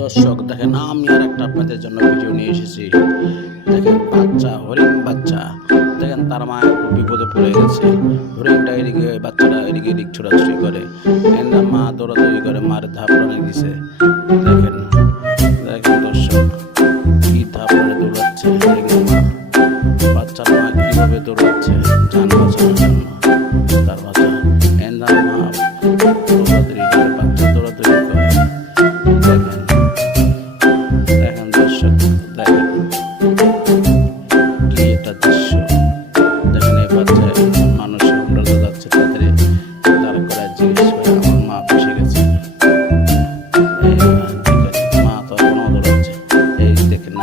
দর্শক, দেখেন, আমি আর একটা আপনাদের জন্য ভিডিও নিয়ে এসেছি। দেখেন, বাচ্চা, হরিণ বাচ্চা। দেখেন, তার মা বিপদে পড়ে গেছে। হরিণটা এদিকে, বাচ্চাটা এদিকে এদিক ছোটাছুটি করে। মা দৌড়াদৌড়ি করে, মার ধাপ ধাপড়ানে দিছে। দেখেন দেখেন, দর্শক, কি ধাপড়ানে দৌড়াচ্ছে। বাচ্চার মা কীভাবে দৌড়াচ্ছে জান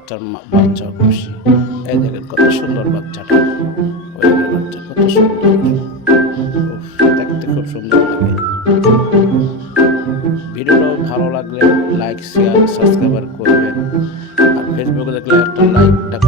বাচ্চার বাচ্চা খুশি। এই দেখেন কত সুন্দর বাচ্চাটা। ওই বাচ্চা, কত সুন্দর। দেখতে খুব সুন্দর লাগে। ভিডিওটা ভালো লাগলে লাইক শেয়ার সাবস্ক্রাইবার করবেন। আর ফেসবুকে দেখলে একটা লাইকটা